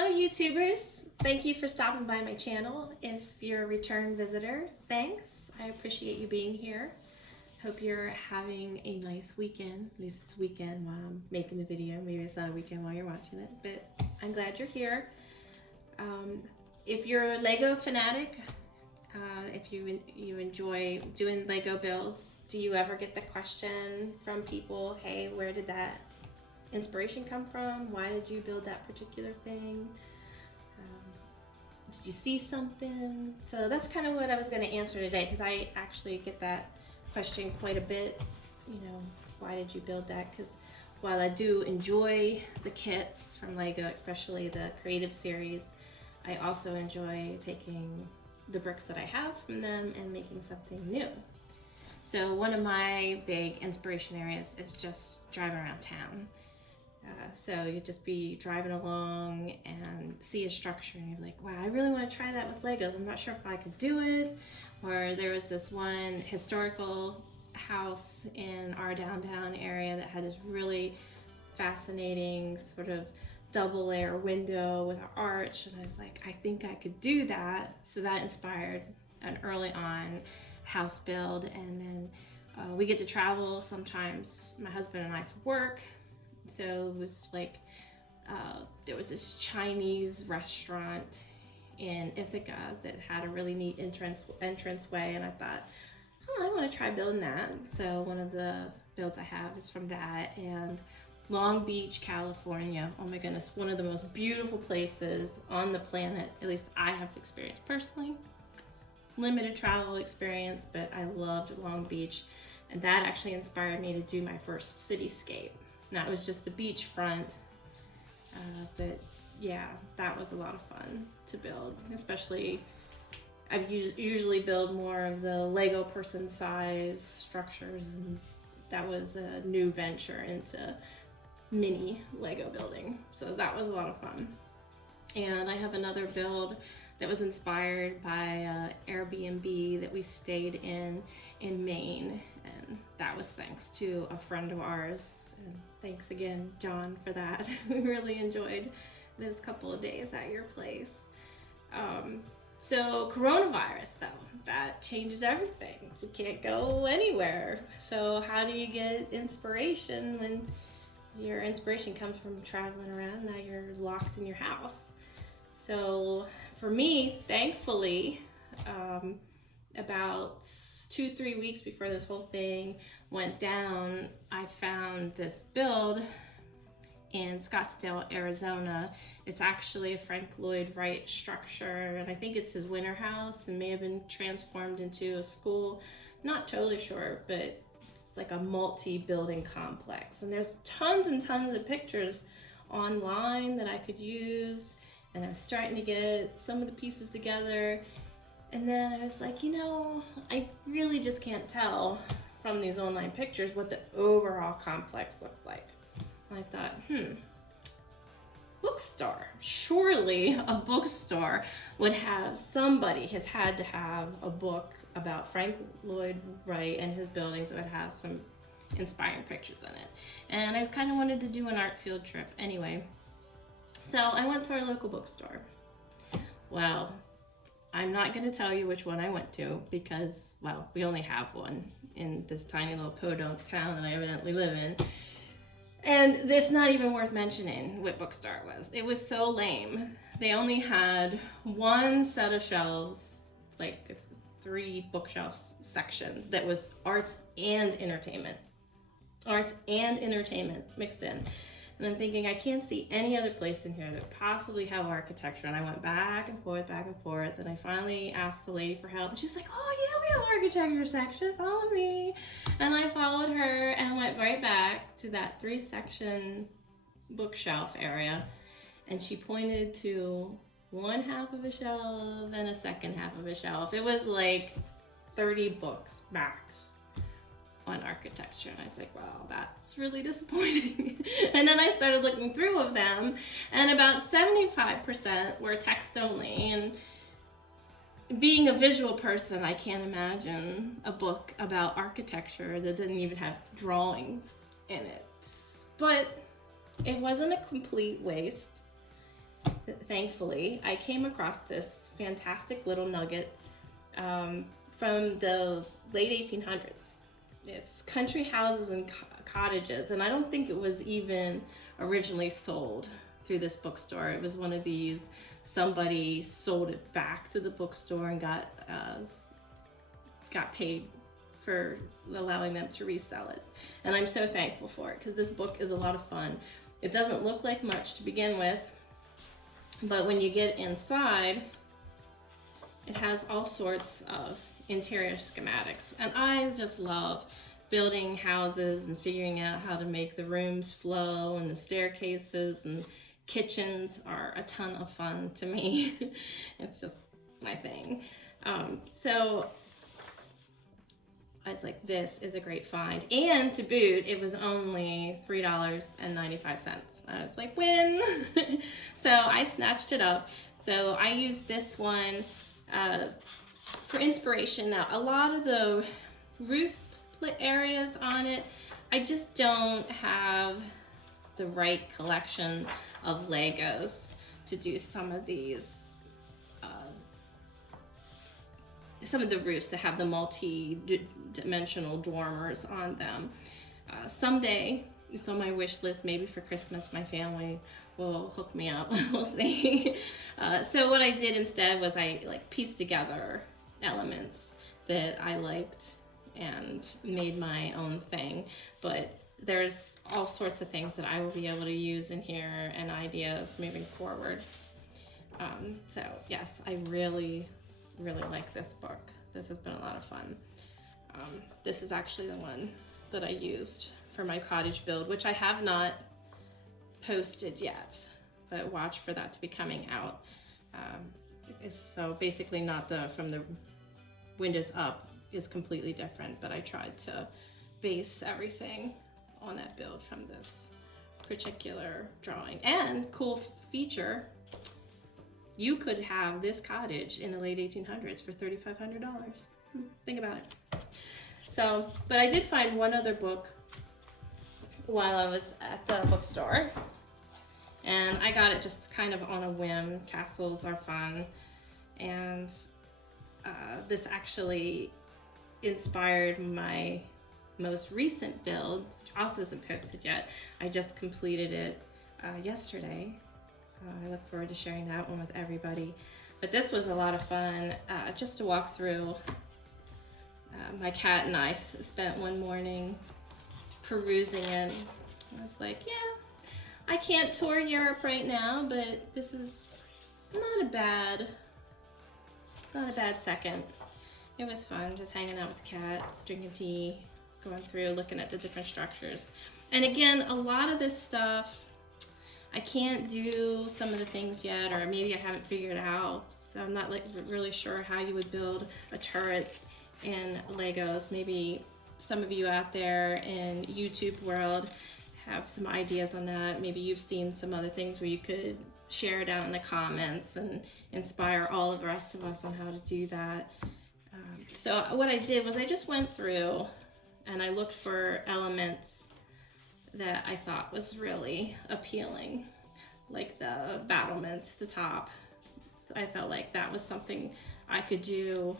Hello YouTubers, thank you for stopping by my channel. If you're a return visitor, thanks. I appreciate you being here. Hope you're having a nice weekend. At least it's weekend while I'm making the video. Maybe it's not a weekend while you're watching it, but I'm glad you're here. If you're a Lego fanatic, if you enjoy doing Lego builds, do you ever get the question from people, hey, where did that inspiration come from? Why did you build that particular thing? Did you see something? So that's kind of what I was going to answer today, because I actually get that question quite a bit. You know, why did you build that? Because while I do enjoy the kits from Lego, especially the creative series, I also enjoy taking the bricks that I have from them and making something new. So one of my big inspiration areas is just driving around town. So you'd just be driving along and see a structure and you're like, wow, I really want to try that with Legos. I'm not sure if I could do it. Or there was this one historical house in our downtown area that had this really fascinating sort of double layer window with an arch. And I was like, I think I could do that. So that inspired an early on house build. And then we get to travel sometimes, my husband and I, for work. So it was like, there was this Chinese restaurant in Ithaca that had a really neat entranceway, and I thought, oh, I want to try building that. So one of the builds I have is from that. And Long Beach, California, oh my goodness, one of the most beautiful places on the planet, at least I have experienced personally. Limited travel experience, but I loved Long Beach, and that actually inspired me to do my first cityscape. Now, it was just the beachfront, but yeah, that was a lot of fun to build. Especially, I usually build more of the Lego person size structures, and that was a new venture into mini Lego building. So that was a lot of fun. And I have another build that was inspired by Airbnb that we stayed in Maine, and that was thanks to a friend of ours. And thanks again, John, for that. We really enjoyed those couple of days at your place. So coronavirus, though, that changes everything. We can't go anywhere. So how do you get inspiration when your inspiration comes from traveling around? Now you're locked in your house. So for me, thankfully, about 2-3 weeks before this whole thing went down, I found this build in Scottsdale, Arizona. It's actually a Frank Lloyd Wright structure, and I think it's his winter house and may have been transformed into a school. Not totally sure, but it's like a multi-building complex. And there's tons and tons of pictures online that I could use, and I was starting to get some of the pieces together. And then I was like, you know, I really just can't tell from these online pictures what the overall complex looks like. And I thought, bookstore. Surely a bookstore would have, somebody has had to have a book about Frank Lloyd Wright and his buildings that would have some inspiring pictures in it. And I kind of wanted to do an art field trip anyway. So I went to our local bookstore. Well, I'm not going to tell you which one I went to because, well, we only have one in this tiny little podunk town that I evidently live in. And it's not even worth mentioning what bookstore it was. It was so lame. They only had one set of shelves, like a 3 bookshelves section that was arts and entertainment. Arts and entertainment mixed in. And I'm thinking, I can't see any other place in here that would possibly have architecture. And I went back and forth. And I finally asked the lady for help. And she's like, oh yeah, we have architecture section, follow me. And I followed her and went right back to that 3-section bookshelf area. And she pointed to one half of a shelf and a second half of a shelf. It was like 30 books max on architecture, and I was like, wow, that's really disappointing. And then I started looking through of them, and about 75% were text only. And being a visual person, I can't imagine a book about architecture that didn't even have drawings in it. But it wasn't a complete waste. thankfully, I came across this fantastic little nugget from the late 1800s. It's country houses and cottages, and I don't think it was even originally sold through this bookstore. It was one of these, somebody sold it back to the bookstore and got paid for allowing them to resell it. And I'm so thankful for it, because this book is a lot of fun. It doesn't look like much to begin with, but when you get inside, it has all sorts of interior schematics. And I just love building houses and figuring out how to make the rooms flow, and the staircases and kitchens are a ton of fun to me. It's just my thing. So I was like, this is a great find. And to boot, it was only $3.95. I was like, win! So I snatched it up. So I used this one for inspiration. Now, a lot of the roof areas on it, I just don't have the right collection of Legos to do some of these, some of the roofs that have the multi-dimensional dormers on them. Someday, it's on my wish list, maybe for Christmas, my family will hook me up. We'll see. So what I did instead was I pieced together elements that I liked and made my own thing. But there's all sorts of things that I will be able to use in here and ideas moving forward. So yes, I really like this book. This has been a lot of fun. This is actually the one that I used for my cottage build, which I have not posted yet, but watch for that to be coming out. So basically not from the windows up is completely different, but I tried to base everything on that build from this particular drawing. And cool feature, you could have this cottage in the late 1800s for $3,500. Think about it. So, but I did find one other book while I was at the bookstore, and I got it just kind of on a whim. Castles are fun, and this actually inspired my most recent build, which also isn't posted yet. I just completed it yesterday. I look forward to sharing that one with everybody. But this was a lot of fun, just to walk through. My cat and I spent one morning perusing it. I was like, yeah, I can't tour Europe right now, but this is not a bad second. It was fun, just hanging out with the cat, drinking tea, going through, looking at the different structures. And again, a lot of this stuff, I can't do some of the things yet, or maybe I haven't figured it out. So I'm not really sure how you would build a turret in Legos. Maybe some of you out there in YouTube world have some ideas on that. Maybe you've seen some other things where you could share down in the comments and inspire all of the rest of us on how to do that. So what I did was I just went through and I looked for elements that I thought was really appealing, like the battlements at the top. So I felt like that was something I could do.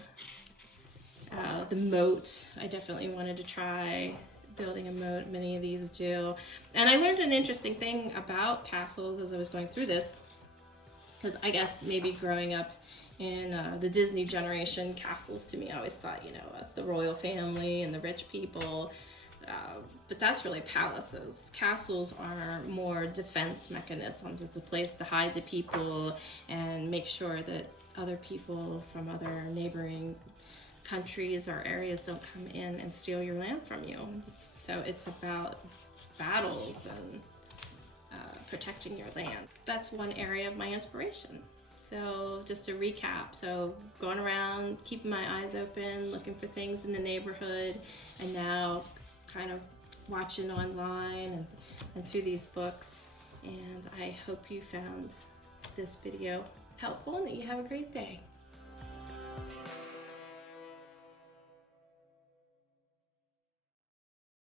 The moat, I definitely wanted to try building a moat. Many of these do. And I learned an interesting thing about castles as I was going through this, because I guess maybe growing up in the Disney generation, castles to me, I always thought, that's the royal family and the rich people. But that's really palaces. Castles are more defense mechanisms. It's a place to hide the people and make sure that other people from other neighboring countries or areas don't come in and steal your land from you. So it's about battles and protecting your land. That's one area of my inspiration. So just to recap, so going around, keeping my eyes open, looking for things in the neighborhood, and now kind of watching online and through these books. And I hope you found this video helpful and that you have a great day.